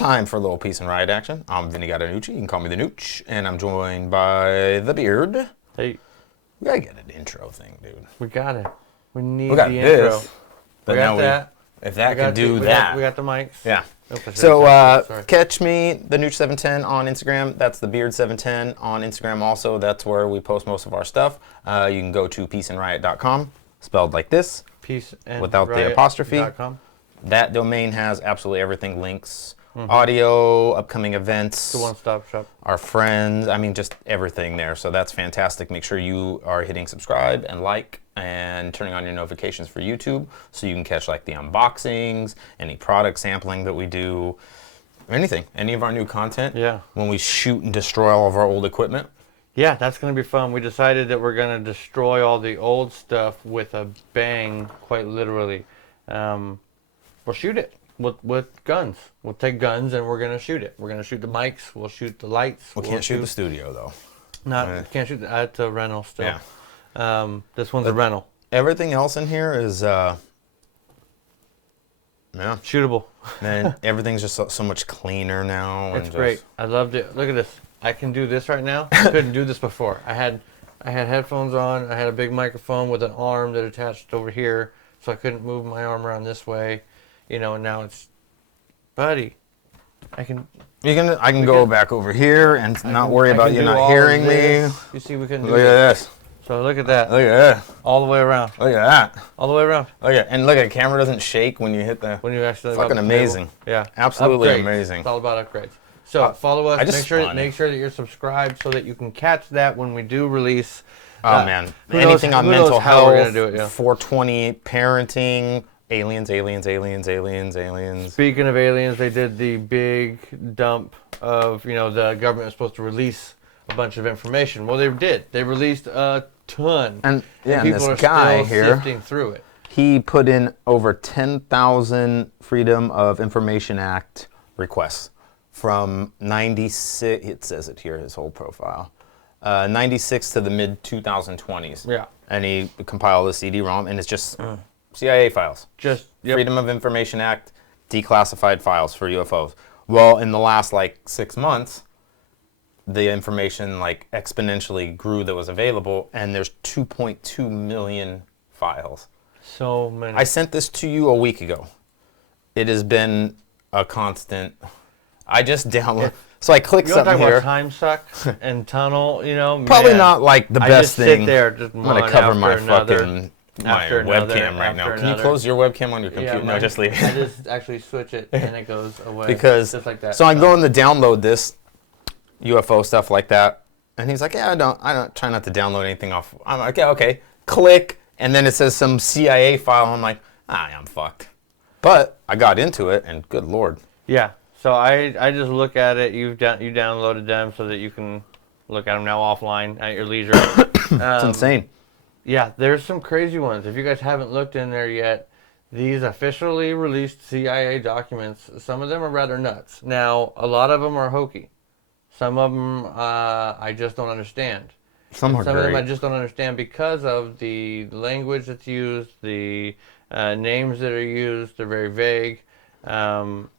Time for a little Peace and Riot action. I'm Vinny Gattanucci. You can call me the Nooch, and I'm joined by the Beard. Hey, We gotta get an intro thing, dude. we got it. We need We got the this, intro. but We got now that. if that We got could do we that, we got the mics. yeah. Oh, for sure. So Sorry. catch me, the Nooch710 on Instagram. That's the Beard710 on Instagram. Also, that's where we post most of our stuff. You can go to peaceandriot.com, spelled like this, Peace and without the apostrophe. .com. That domain has absolutely everything: links, audio, upcoming events, The one-stop shop. our friends. I mean, just everything there. So that's fantastic. Make sure you are hitting subscribe and like and turning on your notifications for YouTube so you can catch like the unboxings, any product sampling that we do, anything, any of our new content. Yeah. When we shoot and destroy all of our old equipment. Yeah, that's going to be fun. We decided that we're going to destroy all the old stuff with a bang, quite literally. We'll shoot it with guns. We'll take guns and we're going to shoot it. We're going to shoot the mics. We'll shoot the lights. We can't shoot the studio though. Can't shoot the, it's a rental still. Yeah. This one's a rental. Everything else in here is, yeah. Shootable. Man, everything's just so much cleaner now. It's great. I loved it. Look at this. I can do this right now. I couldn't do this before. I had headphones on. I had a big microphone with an arm that attached over here, so I couldn't move my arm around this way. You know, and now it's, buddy, I can go back over here and not worry about you not hearing me. You see, we couldn't do Look at this. So look at that. Look at that. All the way around. Look at that. All the way around. Look at, and look at the camera doesn't shake when you hit the. When you actually Fucking amazing. Yeah. Absolutely Upgrades. amazing. It's all about upgrades. So follow us. Make sure that you're subscribed so that you can catch that when we do release. Oh man, anything on mental how we're gonna health, do it, yeah. 420 parenting, aliens. Speaking of aliens, they did the big dump of, the government was supposed to release a bunch of information. Well, they did. They released a ton. And people are this guy still here, sifting through it. he put in over 10,000 Freedom of Information Act requests from 96. It says it here, his whole profile. 96 to the mid 2020s. Yeah. And he compiled a CD-ROM, and it's just CIA files. Just Freedom of Information Act, declassified files for UFOs. Well, in the last 6 months, the information exponentially grew that was available, and there's 2.2 million files. So many. I sent this to you a week ago. It has been a constant. I just download. So I click something here. About time suck and tunnel, Probably man, not the I best just thing. Sit there, just I'm gonna cover my another, webcam right now. Can you close your webcam on your computer? Yeah, no, just leave it. I just actually switch it and it goes away. Because just like that. So I'm going to download this UFO stuff like that, and he's like, "Yeah, I don't try not to download anything off." I'm like, "Yeah, okay." Click, and then it says some CIA file. I'm like, I'm fucked. But I got into it, and good lord. Yeah. So I just look at it. You downloaded them so that you can look at them now offline at your leisure. It's insane. Yeah, there's some crazy ones. If you guys haven't looked in there yet, these officially released CIA documents, some of them are rather nuts. Now, a lot of them are hokey. Some of them I just don't understand. Some of them I just don't understand because of the language that's used, the names that are used. They're very vague.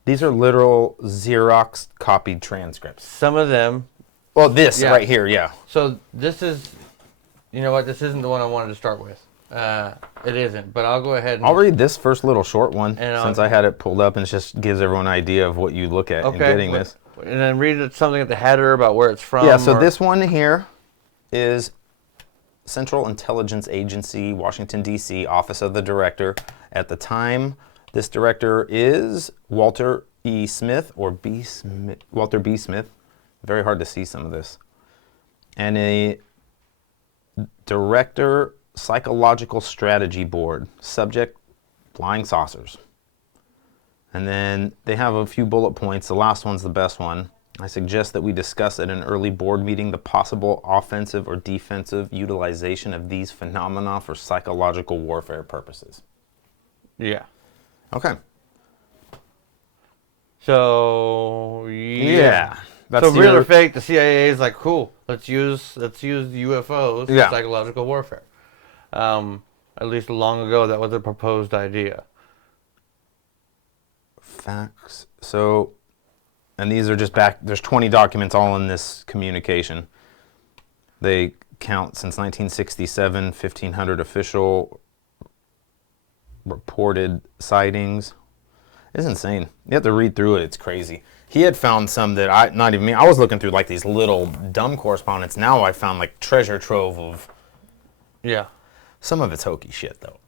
These are literal Xerox copied transcripts. Some of them. Well, this right here, yeah. So this is, you know what? This isn't the one I wanted to start with. It isn't, but I'll go ahead and... I'll read this first little short one since I had it pulled up, and it just gives everyone an idea of what you look at in getting this. And then read something at the header about where it's from. Yeah, so this one here is Central Intelligence Agency, Washington, D.C., Office of the Director. At the time, this director is Walter E. Smith, or B. Smith, Walter B. Smith. Very hard to see some of this. And a Director Psychological Strategy Board. Subject, flying saucers. And then they have a few bullet points. The last one's the best one. I suggest that we discuss at an early board meeting the possible offensive or defensive utilization of these phenomena for psychological warfare purposes. Yeah. Okay. So yeah. So real or fake, the CIA is like, cool, let's use UFOs for psychological warfare. At least long ago, that was a proposed idea. Facts. So And these are just back, there's 20 documents all in this communication. They count since 1967, 1,500 official reported sightings. It's insane. You have to read through it. It's crazy. He had found some that not even me. I was looking through like these little dumb correspondence. Now I found like treasure trove of. Yeah. Some of it's hokey shit though.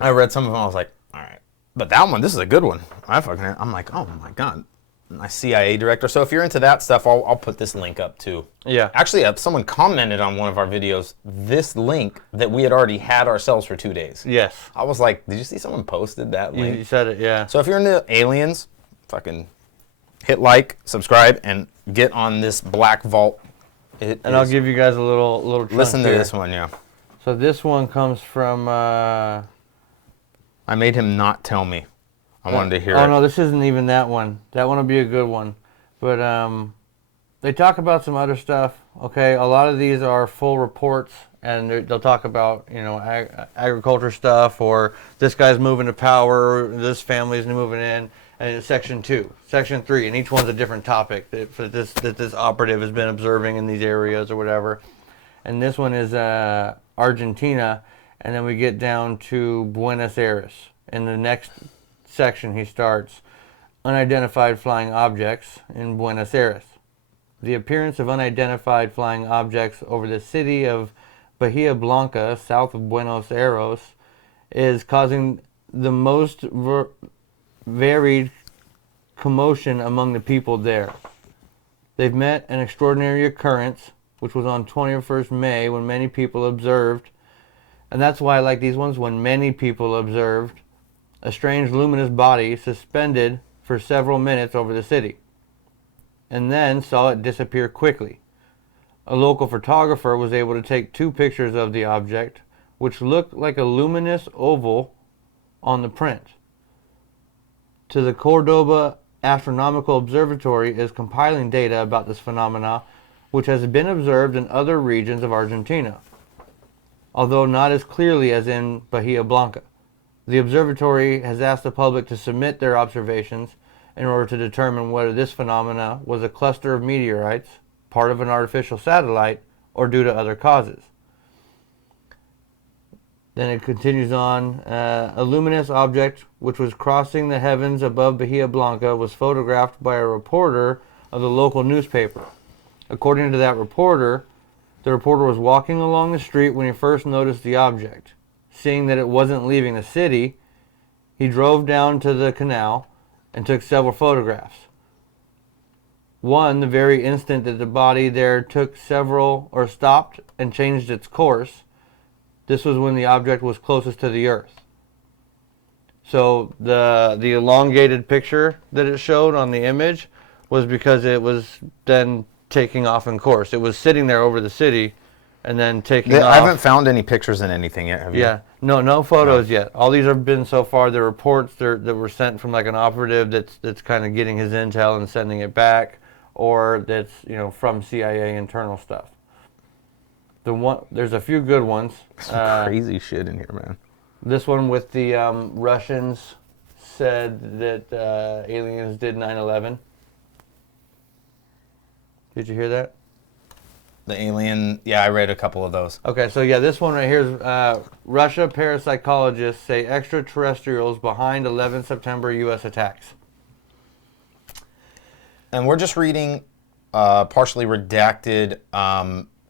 I read some of them. I was like, all right, but that one, this is a good one. I'm like, oh my god, my CIA director. So if you're into that stuff, I'll put this link up too. Yeah. Actually, someone commented on one of our videos this link that we had already had ourselves for 2 days. Yes. I was like, did you see someone posted that link? You said it, yeah. So if you're into aliens, fucking hit like, subscribe, and get on this Black Vault. I'll give you guys a little chunk listen to here. this one, yeah. So this one comes from. I made him not tell me. I wanted to hear it. Oh no, this isn't even that one. That one will be a good one, but they talk about some other stuff. Okay, a lot of these are full reports, and they'll talk about agriculture stuff, or this guy's moving to power, this family's moving in, and it's section 2, section 3, and each one's a different topic that this operative has been observing in these areas or whatever. And this one is Argentina, and then we get down to Buenos Aires. In the next section, he starts unidentified flying objects in Buenos Aires. The appearance of unidentified flying objects over the city of Bahia Blanca, south of Buenos Aires, is causing the most varied commotion among the people there. They've met an extraordinary occurrence, which was on 21st May, when many people observed, and that's why I like these ones, when many people observed a strange luminous body suspended for several minutes over the city, and then saw it disappear quickly. A local photographer was able to take 2 pictures of the object, which looked like a luminous oval on the print. To the Cordoba Astronomical Observatory is compiling data about this phenomena, which has been observed in other regions of Argentina, although not as clearly as in Bahia Blanca. The observatory has asked the public to submit their observations in order to determine whether this phenomena was a cluster of meteorites, part of an artificial satellite, or due to other causes. Then it continues on. A luminous object which was crossing the heavens above Bahia Blanca was photographed by a reporter of the local newspaper. According to that reporter, the reporter was walking along the street when he first noticed the object. Seeing that it wasn't leaving the city, he drove down to the canal and took several photographs. One, the very instant that the body there took several, or stopped and changed its course. This was when the object was closest to the Earth. So the elongated picture that it showed on the image was because it was then taking off in course. It was sitting there over the city and then taking off. I haven't found any pictures in anything yet, have you? Yeah, no photos yet. All these have been so far the reports that were sent from like an operative that's kind of getting his intel and sending it back, or that's from CIA internal stuff. There's a few good ones. Some crazy shit in here, man. This one with the Russians said that aliens did 9/11. Did you hear that? The alien, yeah, I read a couple of those. Okay, so yeah, this one right here is Russia parapsychologists say extraterrestrials behind 11 September U.S. attacks. And we're just reading partially redacted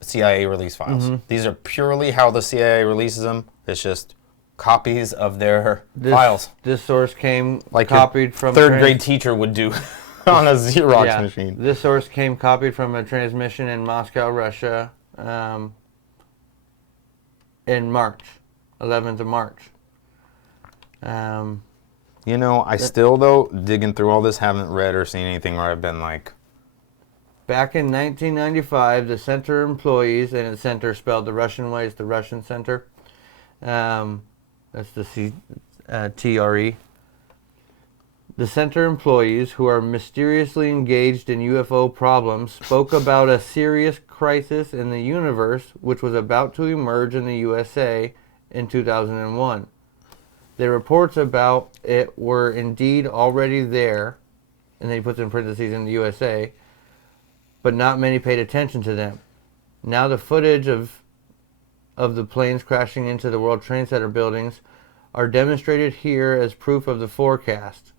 CIA release files. Mm-hmm. These are purely how the CIA releases them. It's just copies of their files. This source came like copied from third grade teacher would do on a Xerox machine. This source came copied from a transmission in Moscow, Russia, in March, 11th of March. I still, though, digging through all this, haven't read or seen anything where I've been like... Back in 1995, the center employees, and it's center spelled the Russian way, it's the Russian center. That's the TRE. The center employees, who are mysteriously engaged in UFO problems, spoke about a serious crisis in the universe which was about to emerge in the USA in 2001. The reports about it were indeed already there, and then he puts in parentheses in the USA, but not many paid attention to them. Now the footage of the planes crashing into the World Trade Center buildings are demonstrated here as proof of the forecast.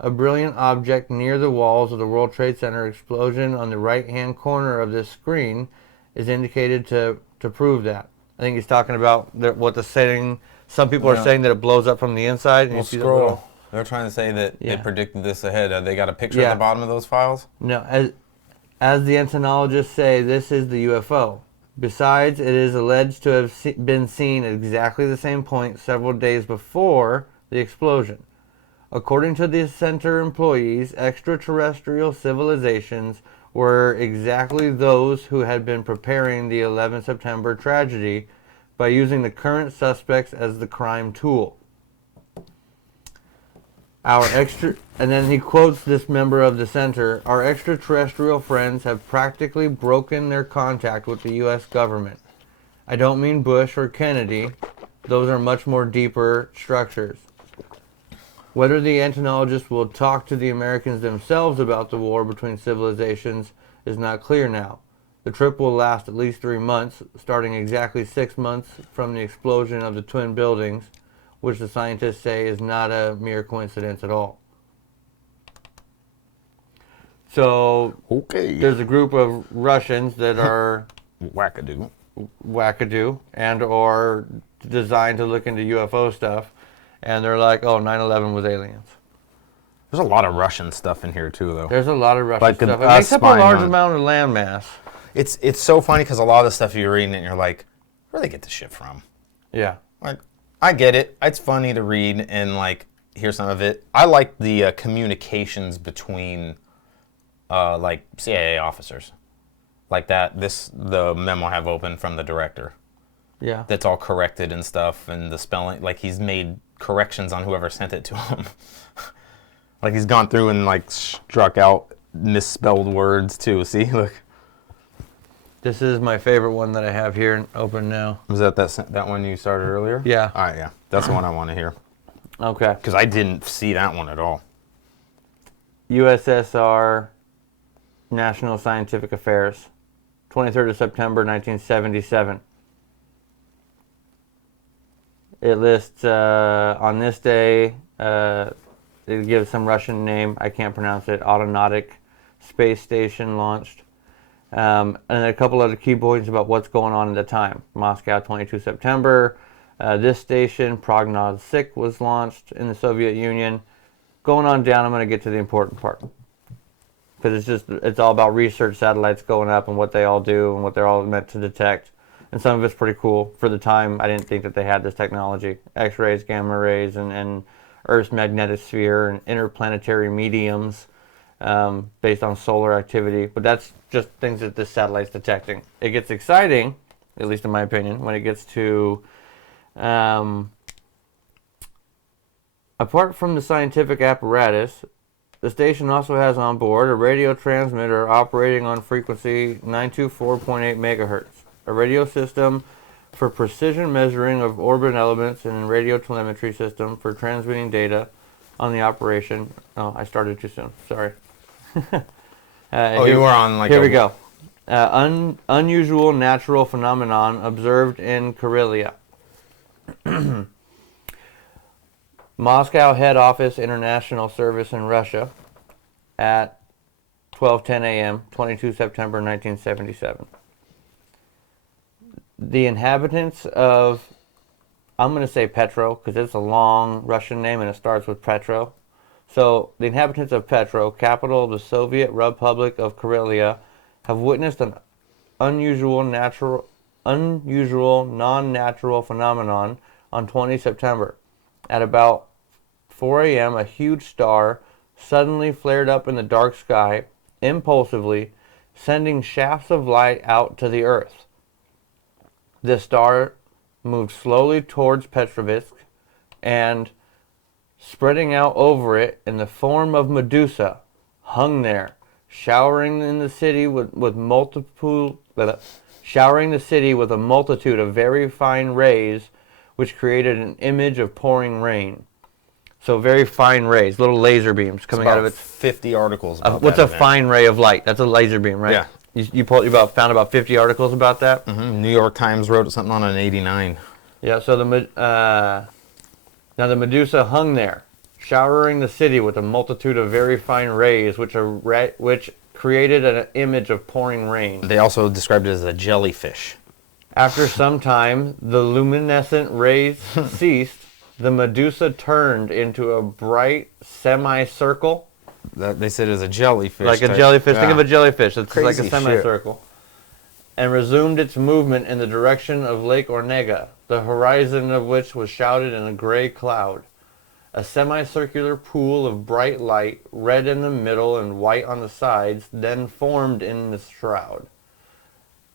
A brilliant object near the walls of the World Trade Center explosion on the right-hand corner of this screen is indicated to prove that. I think he's talking about what the setting. Some people are saying that it blows up from the inside. And Well, you see scroll. the little, They're trying to say that Yeah. they predicted this ahead. They got a picture Yeah. at the bottom of those files? No, as the entomologists say, this is the UFO. Besides, it is alleged to have been seen at exactly the same point several days before the explosion. According to the center employees, extraterrestrial civilizations were exactly those who had been preparing the 11 September tragedy by using the current suspects as the crime tool. And then he quotes this member of the center, our extraterrestrial friends have practically broken their contact with the U.S. government. I don't mean Bush or Kennedy. Those are much more deeper structures. Whether the entomologists will talk to the Americans themselves about the war between civilizations is not clear now. The trip will last at least 3 months, starting exactly 6 months from the explosion of the twin buildings, which the scientists say is not a mere coincidence at all. So Okay. there's a group of Russians that are wackadoo and or designed to look into UFO stuff, and they're like, oh, 9/11 was aliens. There's a lot of Russian stuff in here too, though. There's a lot of Russian Like stuff. It us makes up a spying large on- amount of landmass. It's so funny because a lot of the stuff you're reading and you're like, where do they get this shit from? Yeah. Like, I get it. It's funny to read and like hear some of it. I like the communications between like CIA officers, like that. The memo I have open from the director. Yeah. That's all corrected and stuff, and the spelling, like he's made corrections on whoever sent it to him. Like he's gone through and like struck out misspelled words too. See, look. This is my favorite one that I have here open now. Was that one you started earlier? Yeah. All right, yeah. That's the one I want to hear. Okay. Because I didn't see that one at all. USSR National Scientific Affairs, 23rd of September, 1977. It lists on this day, it gives some Russian name, I can't pronounce it, Autonatic Space Station launched. And a couple other key points about what's going on at the time. Moscow, 22 September. This station, Prognoz-6, was launched in the Soviet Union. Going on down, I'm going to get to the important part. Because it's all about research satellites going up and what they all do and what they're all meant to detect. And some of it's pretty cool. For the time, I didn't think that they had this technology. X-rays, gamma rays, and Earth's magnetosphere and interplanetary mediums. Based on solar activity, but that's just things that this satellite's detecting. It gets exciting, at least in my opinion, when it gets to, apart from the scientific apparatus, the station also has on board a radio transmitter operating on frequency 924.8 megahertz, a radio system for precision measuring of orbit elements and a radio telemetry system for transmitting data on the operation. Oh, I started too soon. Sorry. You were on like Here we go. Unusual natural phenomenon observed in Karelia. Moscow head office international service in Russia at 12:10 a.m. 22 September 1977. The inhabitants of, I'm going to say Petro because it's a long Russian name and it starts with Petro. So, the inhabitants of Petro, capital of the Soviet Republic of Karelia, have witnessed an unusual non-natural phenomenon on 20 September. At about 4 a.m., a huge star suddenly flared up in the dark sky, impulsively, sending shafts of light out to the Earth. The star moved slowly towards Petrovsk and, spreading out over it in the form of Medusa, hung there, showering the city with a multitude of very fine rays, which created an image of pouring rain. So very fine rays, little laser beams coming out of its. 50 articles about What's that a event. fine ray of light? That's a laser beam, right? Yeah. You found about 50 articles about that. New York Times wrote something on an 89. Yeah. So now the Medusa hung there, showering the city with a multitude of very fine rays, which created an image of pouring rain. They also described it as a jellyfish. After some time, the luminescent rays ceased. The Medusa turned into a bright semicircle. That they said is a jellyfish. Like a type. jellyfish. Think Yeah. of a jellyfish. It's like Crazy a semicircle. And resumed its movement in the direction of Lake Onega, the horizon of which was shrouded in a gray cloud. A semicircular pool of bright light, red in the middle and white on the sides, then formed in the shroud.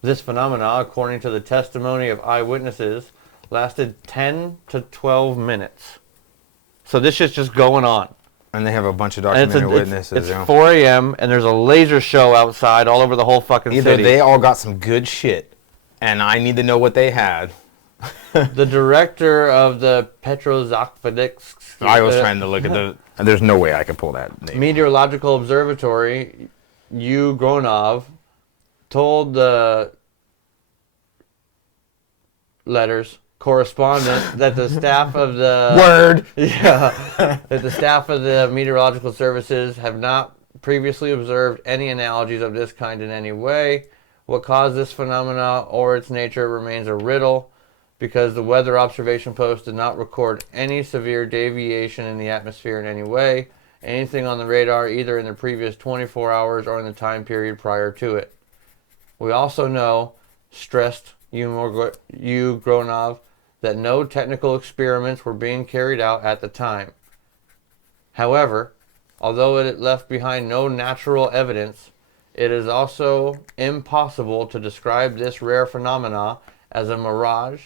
This phenomena, according to the testimony of eyewitnesses, lasted 10 to 12 minutes. So this shit's just going on. And they have a bunch of And documented witnesses. It's yeah. 4 a.m. and there's a laser show outside all over the whole fucking Either city. they all got some good shit, and I need to know what they had. The director of the Petrozavodsk I was trying to look at the. There's no way I could pull that name. Meteorological Observatory, U. Gronov, told the letters correspondent that the staff of the Word. that the staff of the meteorological services have not previously observed any analogies of this kind in any way. What caused this phenomena or its nature remains a riddle, because the weather observation post did not record any severe deviation in the atmosphere in any way, anything on the radar either in the previous 24 hours or in the time period prior to it. We also know, stressed U. Gronov, that no technical experiments were being carried out at the time. However, although it left behind no natural evidence, it is also impossible to describe this rare phenomena as a mirage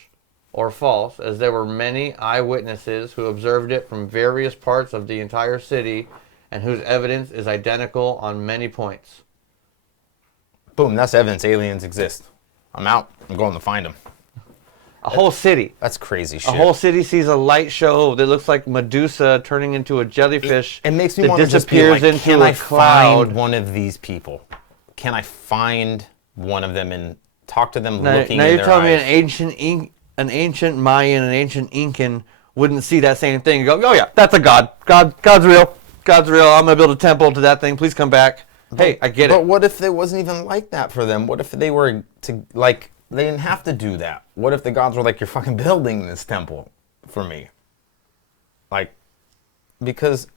or false, as there were many eyewitnesses who observed it from various parts of the entire city and whose evidence is identical on many points. Boom, that's evidence aliens exist. I'm out. I'm going to find them. A whole city. That's crazy shit. A whole city sees a light show that looks like Medusa turning into a jellyfish. It makes me that want to just be disappears like, into can a I cloud. find one of these people? Can I find one of them and talk to them Now looking in you're their telling me eyes? an ancient Mayan, an ancient Incan wouldn't see that same thing and go, oh yeah, that's a god. God's real. God's real. I'm going to build a temple to that thing. Please come back. Hey, I get it. But what if it wasn't even like that for them? What if they were to, like, they didn't have to do that? What if the gods were like, you're fucking building this temple for me? Like, because,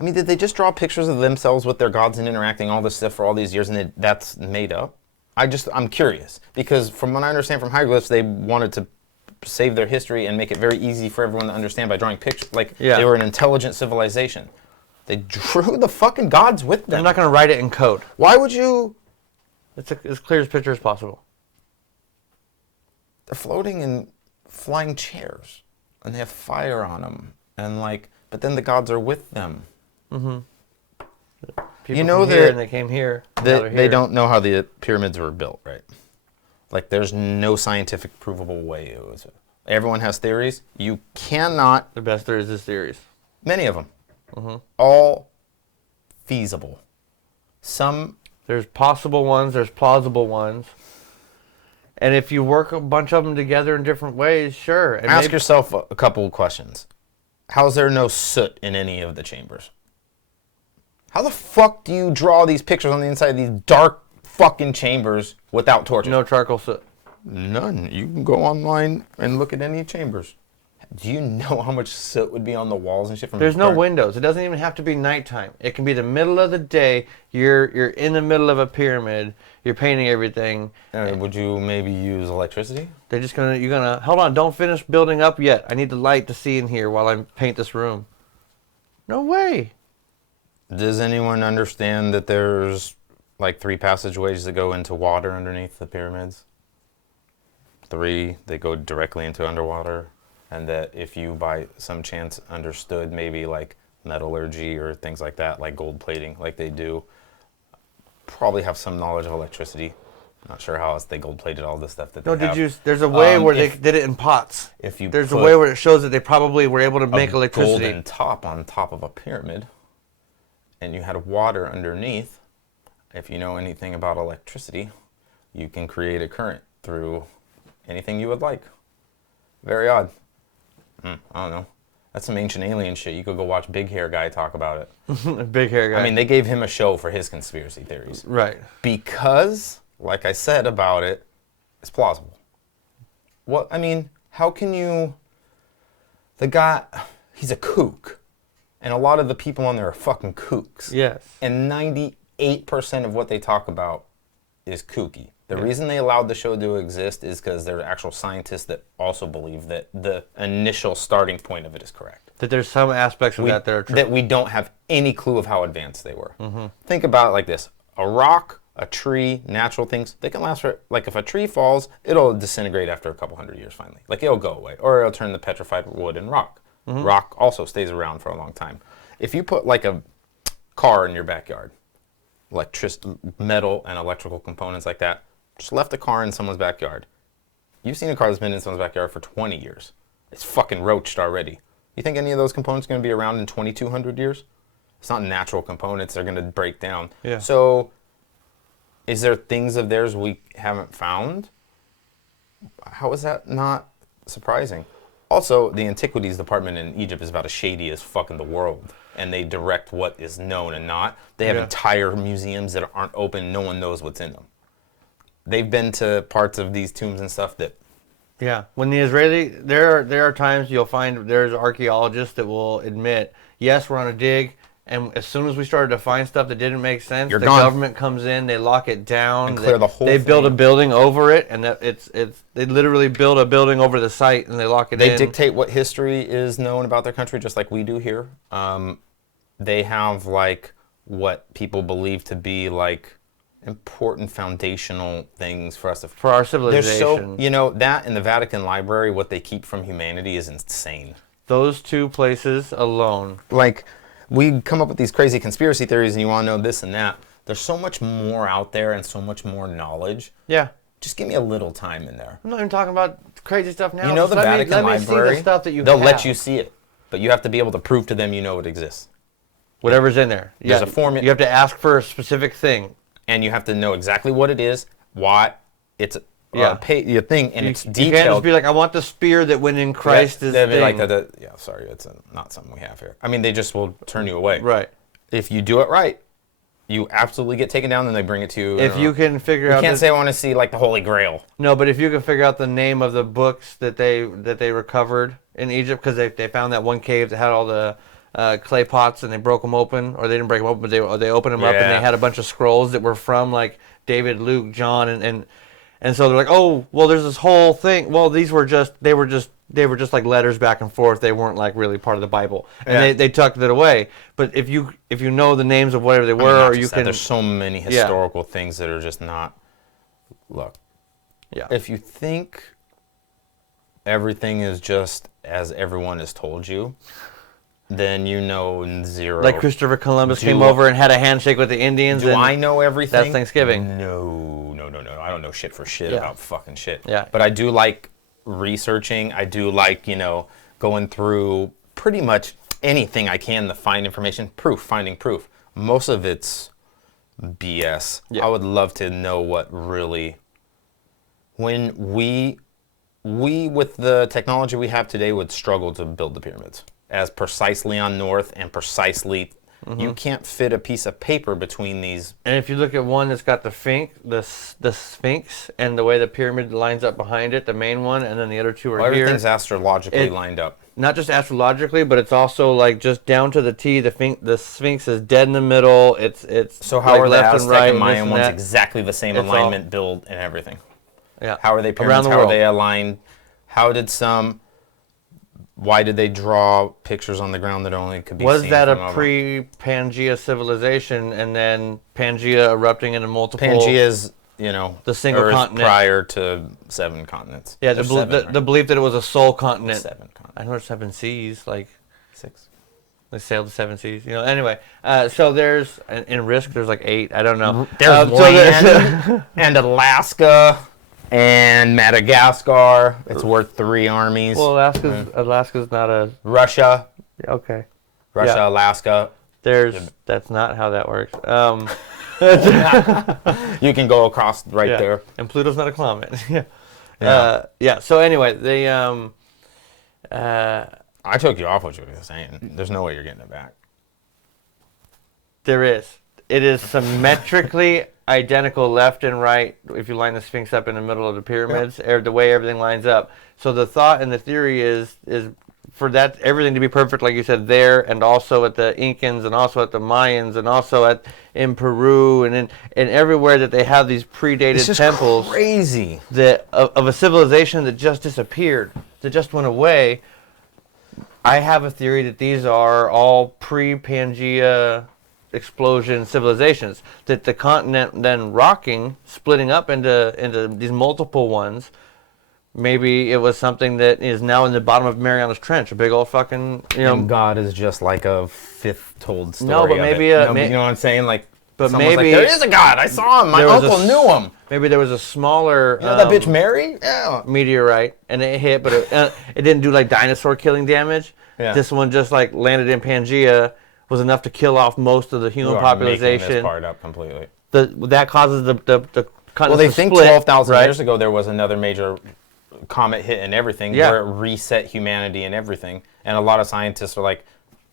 I mean, did they just draw pictures of themselves with their gods and interacting all this stuff for all these years and that's made up? I'm curious. Because from what I understand from hieroglyphs, they wanted to save their history and make it very easy for everyone to understand by drawing pictures. Like, they were an intelligent civilization. They drew the fucking gods with them. I'm not going to write it in code. Why would you? It's as clear as picture as possible. They're floating in flying chairs, and they have fire on them, and like, but then the gods are with them. Mm-hmm. People You know from here that and they came here. they don't know how the pyramids were built, right? Like, there's no scientific provable way it was. Everyone has theories. You cannot. The best there is theories. Many of them. Mm-hmm. All feasible. Some. There's possible ones. There's plausible ones. And if you work a bunch of them together in different ways, sure. And Ask yourself a couple of questions. How's there no soot in any of the chambers? How the fuck do you draw these pictures on the inside of these dark fucking chambers without torches? No charcoal soot. None. You can go online and look at any chambers. Do you know how much soot would be on the walls and shit from There's no dark? windows. It doesn't even have to be nighttime. It can be the middle of the day. You're in the middle of a pyramid. You're painting everything. Would you maybe use electricity? They're just you're gonna hold on. Don't finish building up yet. I need the light to see in here while I paint this room. No way. Does anyone understand that there's like 3 passageways that go into water underneath the pyramids? 3 that go directly into underwater? And that if you by some chance understood maybe like metallurgy or things like that, like gold plating, like they do, probably have some knowledge of electricity, Not sure how else they gold-plated all this stuff that No, they have. there's a way where if- they did it in pots. If you There's a put way where it shows that they probably were able to make a electricity. golden top on top of a pyramid, and you had water underneath, if you know anything about electricity, you can create a current through anything you would like. Very odd. I don't know. That's some ancient alien shit. You could go watch Big Hair Guy talk about it. Big hair guy. I mean, they gave him a show for his conspiracy theories. right. Because, like I said about it, it's plausible. What, I mean, how can you... The guy, he's a kook. And a lot of the people on there are fucking kooks. Yes. And 98% of what they talk about is kooky. The reason they allowed the show to exist is because there are actual scientists that also believe that the initial starting point of it is correct. That there's some aspects of that that are true. That we don't have any clue of how advanced they were. Think about it like this. A rock, a tree, natural things, they can last for, like if a tree falls, it'll disintegrate after a couple hundred years finally. Like it'll go away. Or it'll turn to petrified wood and rock. Rock also stays around for a long time. If you put like a car in your backyard, metal and electrical components like that, just left a car in someone's backyard. You've seen a car that's been in someone's backyard for 20 years. It's fucking roached already. You think any of those components are going to be around in 2,200 years? It's not natural components. They're going to break down. Yeah. So is there things of theirs we haven't found? How is that not surprising? Also, the Antiquities Department in Egypt is about as shady as fucking the world. And they direct what is known and not. They have entire museums that aren't open. No one knows what's in them. They've been to parts of these tombs and stuff that... Yeah. When the Israeli... There are times you'll find there's archaeologists that will admit, yes, we're on a dig, and as soon as we started to find stuff that didn't make sense, You're the gone. government comes in, they lock it down. And clear the whole They build a thing. building over it, and they literally build a building over the site, and they lock it in. They dictate what history is known about their country, just like we do here. They have, like, what people believe to be, like, important foundational things for us to... For our They're civilization. so... You know, that and the Vatican Library, what they keep from humanity is insane. Those two places alone. Like, we come up with these crazy conspiracy theories and you want to know this and that. There's so much more out there and so much more knowledge. Yeah. Just give me a little time in there. I'm not even talking about crazy stuff now. You know the Just Vatican let me Library? see the stuff that you They'll have. let you see it. But you have to be able to prove to them you know it exists. Whatever's in there. There's a formula. You have to ask for a specific thing. And you have to know exactly what it is, why it's your thing, and it's You can't just detailed. be like, I want the spear that went in Christ's They'd thing. be like, yeah, sorry, it's not something we have here. I mean, they just will turn you away. Right. If you do it right, you absolutely get taken down, then they bring it to you. If you can figure out... You can't say I want to see, like, the Holy Grail. No, but if you can figure out the name of the books that they recovered in Egypt, because they found that one cave that had all the clay pots, and they broke them open, or they didn't break them open, but they opened them up, and they had a bunch of scrolls that were from, like, David, Luke, John, and so they're like, oh, well, there's this whole thing. Well, they were just like letters back and forth. They weren't like really part of the Bible, and they tucked it away. But if you know the names of whatever they were, or you can, there's so many historical things that are just not. Look, if you think everything is just as everyone has told you, then you know zero. Like Christopher Columbus came over and had a handshake with the Indians. Do I know everything? That's Thanksgiving. No. I don't know shit for shit about fucking shit. Yeah. But I do like researching. I do like, going through pretty much anything I can to find information. Finding proof. Most of it's BS. Yeah. I would love to know what really... When we with the technology we have today would struggle to build the pyramids. As precisely on north and precisely, you can't fit a piece of paper between these. And if you look at one that's got the Sphinx, and the way the pyramid lines up behind it, the main one, and then the other two are here. Everything's astrologically lined up. Not just astrologically, but it's also like just down to the T. The Sphinx is dead in the middle. It's so how like are the left Aztec and right and Mayan and ones that. exactly the same alignment, build, and everything? Yeah. How are they pyramids? How are they aligned? How did some? Why did they draw pictures on the ground that only could be seen? Was that a pre-Pangea civilization, and then Pangea erupting into multiple? Pangea's, the single Earth continent prior to 7 continents. Yeah, There's the belief that it was a sole continent. 7 continents. I know there's 7 seas, like 6. They sailed the 7 seas. Anyway, so there's in Risk there's like 8. I don't know. There's land and Alaska and Madagascar. It's worth 3 armies. Well, Alaska's not a Russia, okay. Russia, Yeah. Alaska. That's not how that works. You can go across right there. And Pluto's not a comet. Yeah. So anyway, they I took you off what you were saying. There's no way you're getting it back. there is. It is symmetrically identical left and right if you line the Sphinx up in the middle of the pyramids, the way everything lines up. So the thought and the theory is for that everything to be perfect, like you said, there, and also at the Incans, and also at the Mayans, and also in Peru, and everywhere that they have these predated temples. Crazy. Of a civilization that just disappeared, that just went away. I have a theory that these are all pre-Pangea explosion civilizations. That the continent then rocking, splitting up into these multiple ones. Maybe it was something that is now in the bottom of Marianas Trench, a big old fucking, And God is just like a fifth told story. No, but maybe you know what I'm saying? Like, but maybe maybe like, there is a God. I saw him. My uncle knew him. Maybe there was a smaller. You know that bitch Mary? Yeah. Meteorite, and it hit, but it didn't do like dinosaur killing damage. Yeah. This one just like landed in Pangea, was enough to kill off most of the human population. Making this part up completely. That causes the continent Well, they to think split, 12,000 right? years ago there was another major comet hit and everything where it reset humanity and everything. And a lot of scientists are like,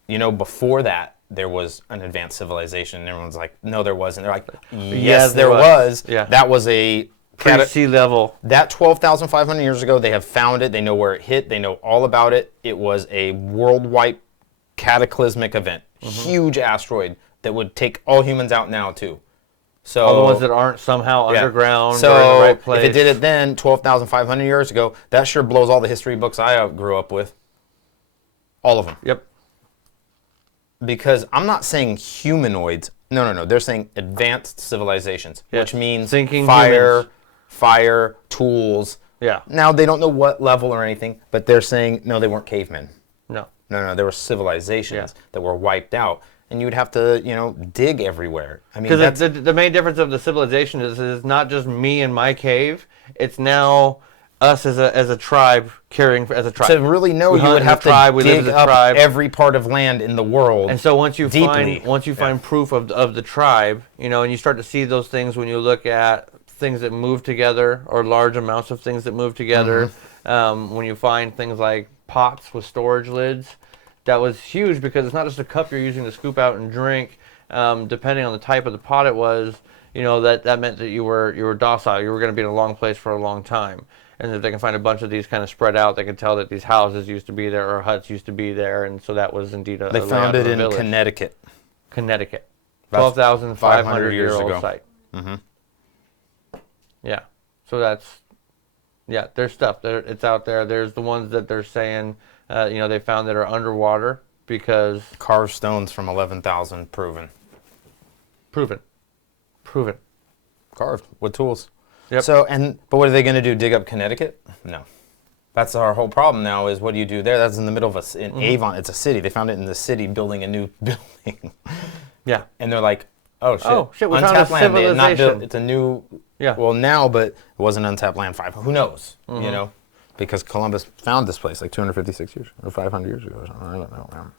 before that there was an advanced civilization. And everyone's like, no, there wasn't. They're like, yes, there was. Yeah. That was a Pre-sea level. That 12,500 years ago, they have found it. They know where it hit. They know all about it. It was a worldwide cataclysmic event. Huge asteroid that would take all humans out now, too. So All the ones that aren't somehow underground so or in the right place. if it did it then, 12,500 years ago, that sure blows all the history books I grew up with. All of them. Yep. Because I'm not saying humanoids. No. They're saying advanced civilizations, which means thinking fire, tools. Yeah. Now, they don't know what level or anything, but they're saying, no, they weren't cavemen. No. No, there were civilizations that were wiped out. And you would have to, dig everywhere. I mean, because the main difference of the civilization is not just me and my cave. It's now us as a tribe caring as a tribe. To really know, you would have to dig up every part of land in the world. And so once you find proof of the tribe, and you start to see those things when you look at things that move together or large amounts of things that move together, when you find things like pots with storage lids. That was huge because it's not just a cup you're using to scoop out and drink. Depending on the type of the pot it was, that meant that you were docile. You were going to be in a long place for a long time. And if they can find a bunch of these kind of spread out, they can tell that these houses used to be there or huts used to be there. And so that was indeed a They found it in Connecticut. 12,500-year-old site. Mm-hmm. Yeah. So there's stuff. It's out there. There's the ones that they're saying... they found that are underwater because... Carved stones from 11,000 proven. Proven. Carved with tools. Yep. But what are they going to do? Dig up Connecticut? No. That's our whole problem now is what do you do there? That's in the middle of Avon. It's a city. They found it in the city building a new building. Yeah. And they're like, oh shit. We untapped found a land. They had not built. civilization. It's a new... Yeah. Well, now, but it wasn't untapped land 5. Who knows? Because Columbus found this place like 256 years or 500 years ago or something. I don't know, man.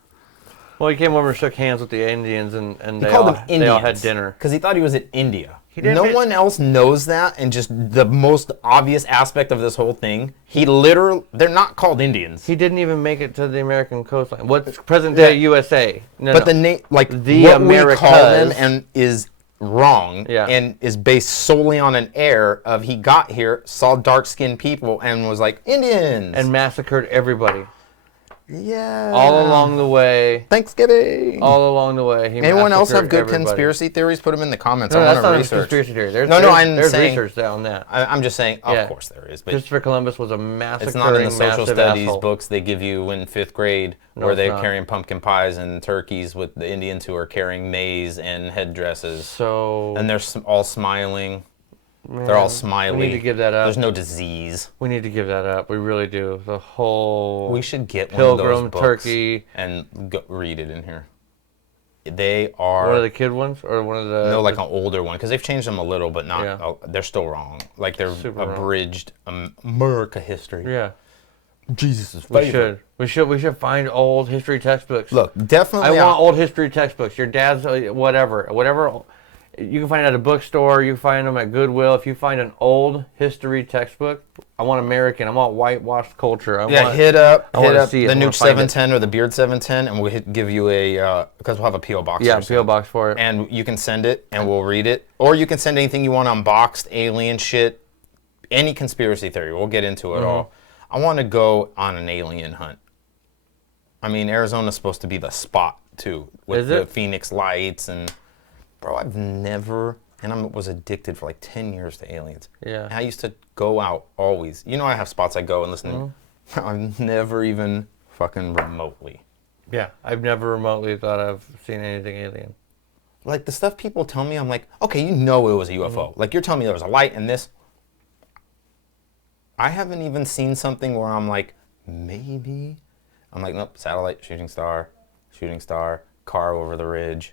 Well, he came over and shook hands with the Indians, and They called them Indians. they all had dinner. Because he thought he was in India. didn't No fit- one else knows that, and just the most obvious aspect of this whole thing, they're not called Indians. He didn't even make it to the American coastline. What's present-day USA? The name, like, The what Americas. we call them and is wrong Yeah. and is based solely on an error of he got here, saw dark-skinned people, and was like, Indians! And massacred everybody. Yeah. All along the way. Thanksgiving. All along the way. He Anyone else have massacred good everybody. conspiracy theories? Put them in the comments. No, I that's want not to a research. conspiracy theory. I'm There's saying, research on that. I'm just saying, Yeah. of course there is. But Christopher Columbus was a massacring, it's not in the social massive studies asshole. books they give you in 5th grade No, where it's they're not. carrying pumpkin pies and turkeys with the Indians who are carrying maize and headdresses. So And they're all smiling. They're all Man, smiley. We need to give that up. There's no disease. We need to give that up. We really do. The whole We should get one of those Pilgrim, books Turkey. and read it in here. They are... One of the kid ones? Or one of the... No, like an older one, because they've changed them a little, but not. Yeah. They're still wrong. Like they're Super wrong. abridged America history. Yeah. Jesus. We should find old history textbooks. Look, definitely. I want old history textbooks. Your dad's whatever. You can find it at a bookstore. You can find them at Goodwill. If you find an old history textbook, I want American. I want whitewashed culture. Hit up see it. the I wanna Nuke find it. 710 or the Beard 710, and we'll give you a because we'll have a PO box. Yeah, here soon. PO box for it. And you can send it, and we'll read it, or you can send anything you want, unboxed, alien shit, any conspiracy theory. We'll get into it all. I want to go on an alien hunt. I mean, Arizona's supposed to be the spot too, with Is the it? Phoenix lights and. Bro, I've never, and I was addicted for like 10 years to aliens. Yeah. And I used to go out always. You know, I have spots I go and listen to. I've never even fucking remotely. Yeah, I've never remotely thought I've seen anything alien. Like the stuff people tell me, I'm like, okay, you know it was a UFO. Like you're telling me there was a light and this. I haven't even seen something where I'm like, maybe. I'm like, nope, satellite, shooting star, car over the ridge.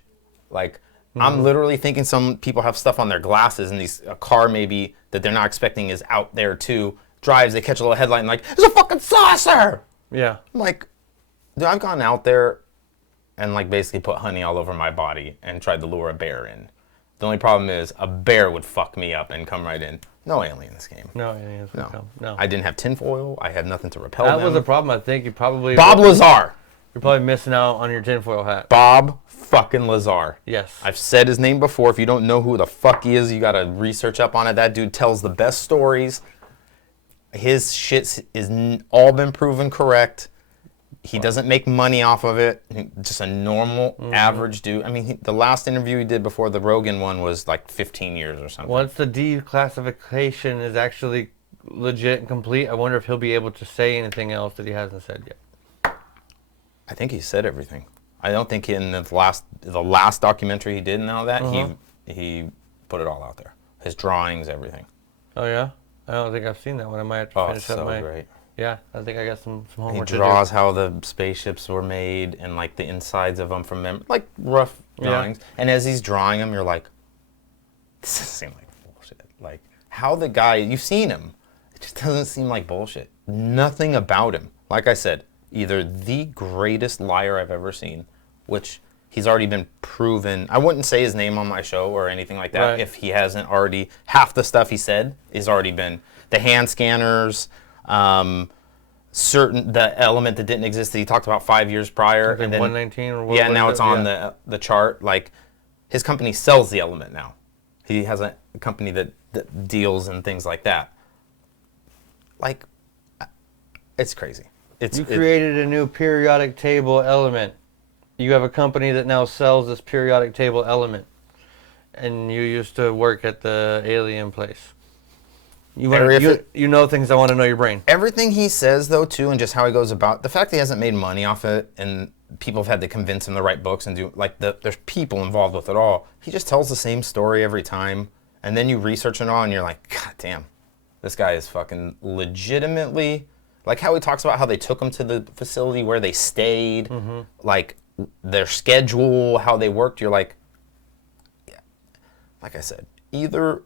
Like, I'm literally thinking some people have stuff on their glasses and a car maybe that they're not expecting is out there too. Drives, they catch a little headlight and like, there's a fucking saucer! Yeah. I'm like, dude, I've gone out there and like basically put honey all over my body and tried to lure a bear in. The only problem is a bear would fuck me up and come right in. No aliens came. No aliens would come. No. I didn't have tinfoil. I had nothing to repel That them. was a problem. I think you probably... Bob Lazar. You're probably missing out on your tinfoil hat. Bob fucking Lazar. Yes. I've said his name before. If you don't know who the fuck he is, you gotta research up on it. That dude tells the best stories. His shit is all been proven correct. He doesn't make money off of it. Just a normal, average dude. I mean, the last interview he did before the Rogan one was like 15 years or something. Once the declassification is actually legit and complete, I wonder if he'll be able to say anything else that he hasn't said yet. I think he said everything. I don't think in the last documentary he did and all that, he put it all out there. His drawings, everything. Oh, yeah? I don't think I've seen that one. I might have to finish up my... Great. Yeah, I think I got some homework He draws how the spaceships were made and like the insides of them from like rough drawings. Yeah. And as he's drawing them, you're like, this doesn't seem like bullshit. Like how the guy, you've seen him. It just doesn't seem like bullshit. Nothing about him. Like I said, either the greatest liar I've ever seen, which he's already been proven. I wouldn't say his name on my show or anything like that if he hasn't already. Half the stuff he said has already been the hand scanners, the element that didn't exist that he talked about 5 years prior, and then 119 or what? Yeah, now it's on the chart. Like his company sells the element now. He has a company that deals in things like that. Like, it's crazy. You created a new periodic table element. You have a company that now sells this periodic table element. And you used to work at the alien place. You know things I want to know your brain. Everything he says, though, too, and just how he goes about, the fact that he hasn't made money off it, and people have had to convince him to write books and do, like, there's people involved with it all. He just tells the same story every time, and then you research it all, and you're like, God damn, this guy is fucking legitimately... Like how he talks about how they took him to the facility where they stayed, like their schedule, how they worked. You're like, yeah. Like I said, either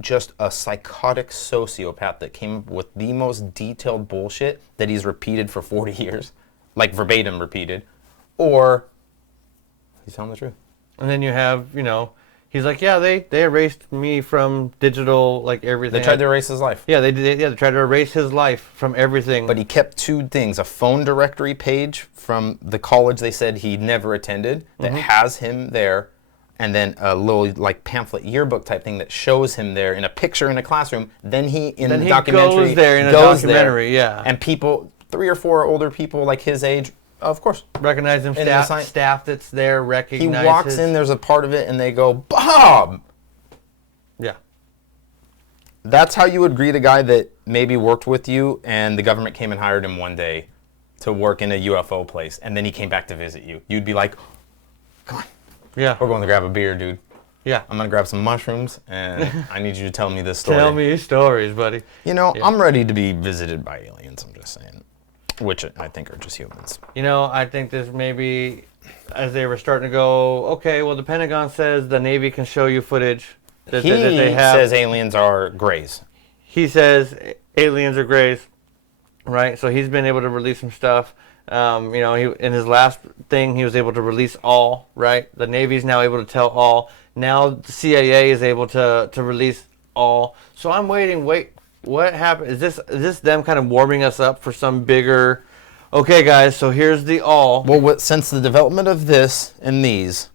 just a psychotic sociopath that came up with the most detailed bullshit that he's repeated for 40 years, like verbatim repeated, or he's telling the truth. And then you have, he's like, yeah, they erased me from digital, like everything. They tried to erase his life. Yeah, they did. Yeah, they tried to erase his life from everything. But he kept two things: a phone directory page from the college they said he never attended that has him there, and then a little like pamphlet yearbook type thing that shows him there in a picture in a classroom. Then he documentary goes there in a documentary, yeah. And people, 3 or 4 older people like his age. Of course. Recognize him, staff that's there, recognizes. He walks in, there's a part of it, and they go, Bob! Yeah. That's how you would greet a guy that maybe worked with you, and the government came and hired him one day to work in a UFO place, and then he came back to visit you. You'd be like, come on. Yeah. We're going to grab a beer, dude. Yeah. I'm gonna grab some mushrooms, and I need you to tell me this story. Tell me stories, buddy. You know, I'm ready to be visited by aliens. I'm just saying, which I think are just humans. You know, I think this maybe, as they were starting to go, okay, well, the Pentagon says the Navy can show you footage that, He that they have. says aliens are grays. He says aliens are grays, right? So he's been able to release some stuff. You know, in his last thing, he was able to release all, right? The Navy's now able to tell all. Now the CIA is able to release all. So I'm waiting. Wait, what happened? Is this them kind of warming us up for some bigger? Okay, guys. So here's the all. Well, since the development of this and these,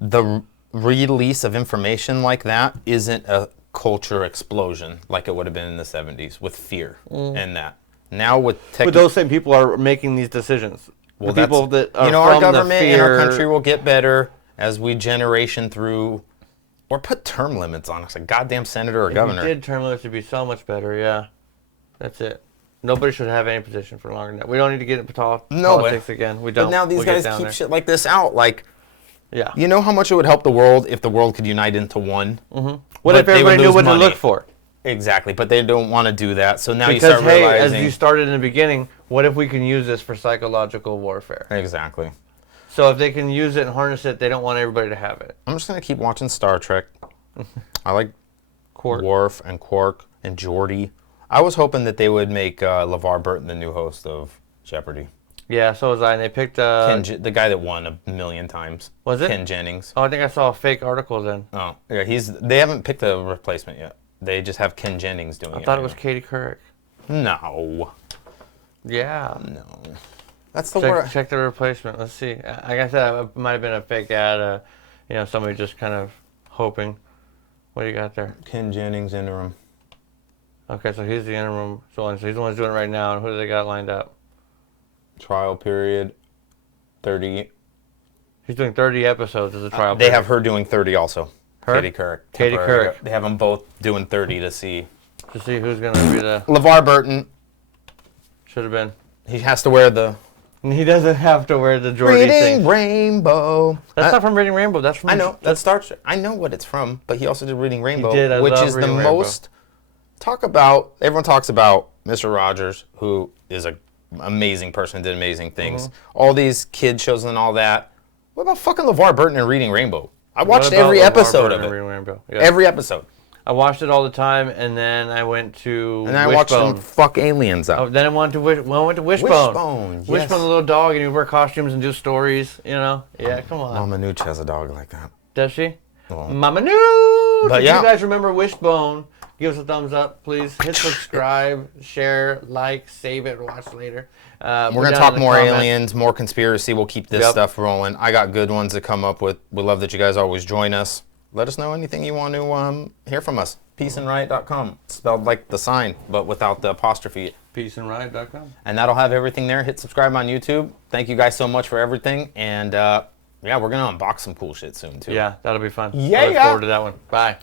the release of information like that isn't a culture explosion like it would have been in the 70s with fear and that. Now with But those same people are making these decisions. well, the people that are our from the government and our fear- country will get better as we generation through, or put term limits on us. A goddamn senator or governor. If we did, term limits would be so much better. Yeah, that's it. Nobody should have any position for longer than that. We don't need to get into politics again. We don't. But now these We'll get guys down keep there. shit like this out. Like, Yeah. you know how much it would help the world if the world could unite into one? What But if they would everybody knew lose what to money. look for? Exactly, but they don't want to do that. So now you Because start hey, realizing. as you started in the beginning, what if we can use this for psychological warfare? Exactly. So if they can use it and harness it, they don't want everybody to have it. I'm just gonna keep watching Star Trek. I like Quark. Worf and Quark and Geordi. I was hoping that they would make LeVar Burton the new host of Jeopardy. Yeah, so was I. And they picked The guy that won a million times. Was it? Ken Jennings. Oh, I think I saw a fake article then. Oh, yeah. They haven't picked a replacement yet. They just have Ken Jennings doing it. I thought it right was Katie Couric. now. No. Yeah. No. That's the word. Check the replacement. Let's see. Like I said, it might have been a fake ad. You know, somebody just kind of hoping. What do you got there? Ken Jennings interim. Okay, so he's the interim one. So he's the one who's doing it right now. And who do they got lined up? Trial period. 30. He's doing 30 episodes as a trial. They period. have her doing 30 also. Her? Katie Couric. Katie Temporary. Couric. They have them both doing 30 to see. To see who's going to be the... LeVar Burton. Should have been. He has to wear the He doesn't have to wear the Geordie thing. Reading Rainbow. That's not from Reading Rainbow. That's from... I know. That's Star Trek. I know what it's from, but he also did Reading Rainbow, did. I which love is the Reading Rainbow. most... Everyone talks about Mr. Rogers, who is an amazing person, did amazing things. All these kid shows and all that. What about fucking LeVar Burton and Reading Rainbow? I watched every episode of it. Reading Rainbow. Yeah. Every episode. I watched it all the time, and then I went to And I watched them Wishbone. fuck aliens up. Oh, then I went to Wishbone. Wishbone, yes. Wishbone, the little dog, and you wear costumes and do stories. You know? Yeah, come on. Mama Nooch has a dog like that. Does she? Well, Mama Nooch! But If yeah. you guys remember Wishbone, give us a thumbs up, please. Hit subscribe, share, like, save it, watch later. We're Put going to down talk in the more comments. aliens, more conspiracy. We'll keep this Yep. stuff rolling. I got good ones to come up with. We love that you guys always join us. Let us know anything you want to hear from us. PeaceandRiot.com. Spelled like the sign, but without the apostrophe. PeaceandRiot.com. And that'll have everything there. Hit subscribe on YouTube. Thank you guys so much for everything. And yeah, we're going to unbox some cool shit soon, too. Yeah, that'll be fun. Yeah, I look yeah. forward to that one. Bye.